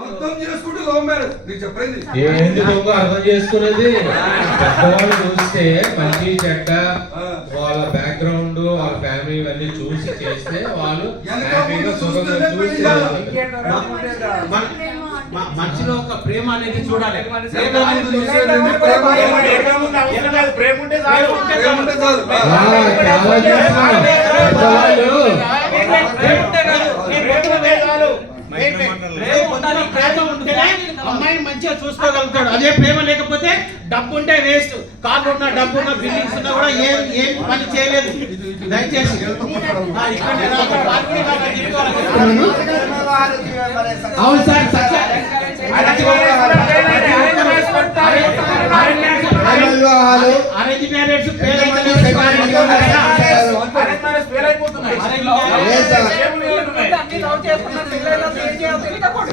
అర్థం చేసుకుంటే love marriage నీకు చెప్పండి ఎందుకు అర్థం చేసుకునేది పెద్దవాళ్ళు చూస్తే మంచి చెడ్డ వాళ్ళ బ్యాక్గ్రౌండ్ వాళ్ళ ఫ్యామిలీ ఇవన్నీ చూసి చేస్తే వాళ్ళు హ్యాపీగా సుఖంగా చూసి మనిషిలో ఒక ప్రేమ అనేది చూడాలి. అమ్మాయిని మంచిగా చూసుకోగలుగుతాడు. అదే ప్రేమ లేకపోతే డబ్బు ఉంటే వేస్ట్. కార్లు ఉన్నా డబ్బు ఉన్నా బిల్డింగ్స్ ఉన్నా కూడా ఏం పని చేయలేదు. దయచేసి అవును సార్ అరేంజ్ మ్యారేజ్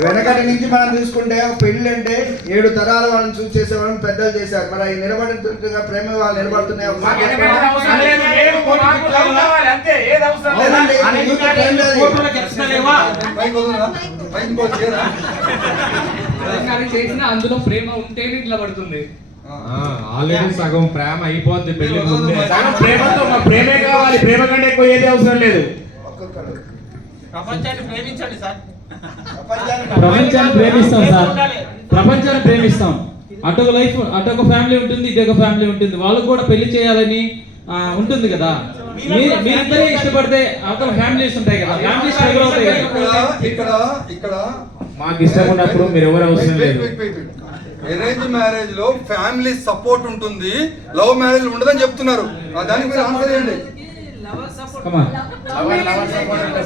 వెనకటి నుంచి మనం చూసుకుంటే పెళ్లి అంటే 7 తరాల వాళ్ళని చూసి చేసేవాళ్ళని పెద్దలు చేశారు. మరి నిలబడుతుండగా ప్రేమ వాళ్ళు నిలబడుతున్నాయి. చేసిన అందులో ప్రేమ ఉంటేనే ఇట్లా పడుతుంది. ఆల్రెడీ సగం ప్రేమ అయిపోద్ది పెళ్లి ముందే. ప్రేమతో ప్రేమే కావాలి. ప్రేమ కంటే ఎక్కువ ఏది అవసరం లేదు. ప్రపంచాన్ని ప్రేమించండి సార్. ప్రపంచాన్ని ప్రేమిస్తాం సార్. ప్రపంచాన్ని ప్రేమిస్తాం. అటొక లైఫ్ అటొక ఫ్యామిలీ ఉంటుంది, ఇటొక ఫ్యామిలీ ఉంటుంది. వాళ్ళకు కూడా పెళ్లి చేయాలని ఉంటుంది కదా. మీరిద్దరే ఇష్టపడితే అవతల ఫ్యామిలీస్ ఉంటాయి కదా. ఫ్యామిలీస్ స్ట్రగుల్ అవుతాయి కదా. ఇక్కడ మాకు ఇష్టం ఉన్నప్పుడు మీరు ఎవరు అవసరం లేదు. అరేంజ్ మ్యారేజ్ లో ఫ్యామిలీ సపోర్ట్ ఉంటుంది, లవ్ మ్యారేజ్ ఉండదని చెప్తున్నారు. దానికి మీరు ఆన్సర్ చేయండి.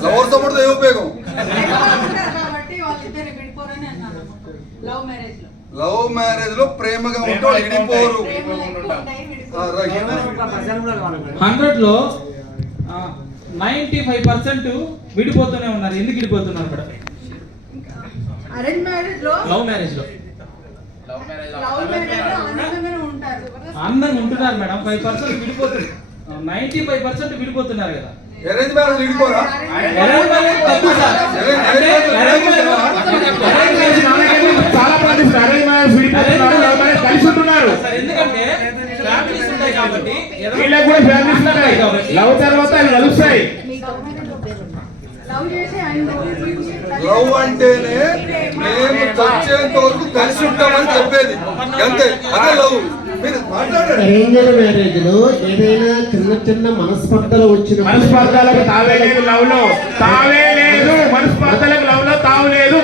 లవర్ సపోర్ట్ ఏ ఉపయోగం? లవ్ మ్యారేజ్ లో ప్రేమగా ఉంటారు, విడిపోరు. 100 లో 95% విడిపోతూనే ఉన్నారు. ఎందుకు విడిపోతున్నారు కూడా? లవ్ మ్యారేజ్ లో అందరూ ఉంటున్నారు మేడం. 5% విడిపోతున్నారు. 95% విడిపోతున్నారు కదా. అరేంజ్ మ్యారేజ్ విడిపోరా? చాలా మంది అరేంజ్ మ్యారేజ్ విడిపోతున్నారు, లవ్ మ్యారేజ్ కలిసి ఉంటున్నారు. ఎందుకంటే ఫ్యామిలీస్ ఉంటాయి కాబట్టి, వీళ్ళకి కూడా ఫ్యామిలీస్ ఉంటాయి. లవ్ తర్వాత అవి కలుస్తాయి. లవ్ అంటేనే మేము చచ్చేంత వరకు కలిసి ఉంటామని చెప్పేది, అంతే. అదే లవ్. అరేంజ్ మ్యారేజ్ లో ఏదైనా చిన్న మనస్పర్ధలు వచ్చిన మనస్పర్ధలకు తావే లేదు. లవ్ లో తావే లేదు. మనస్పర్ధలకు లవ్ లో తావు లేదు.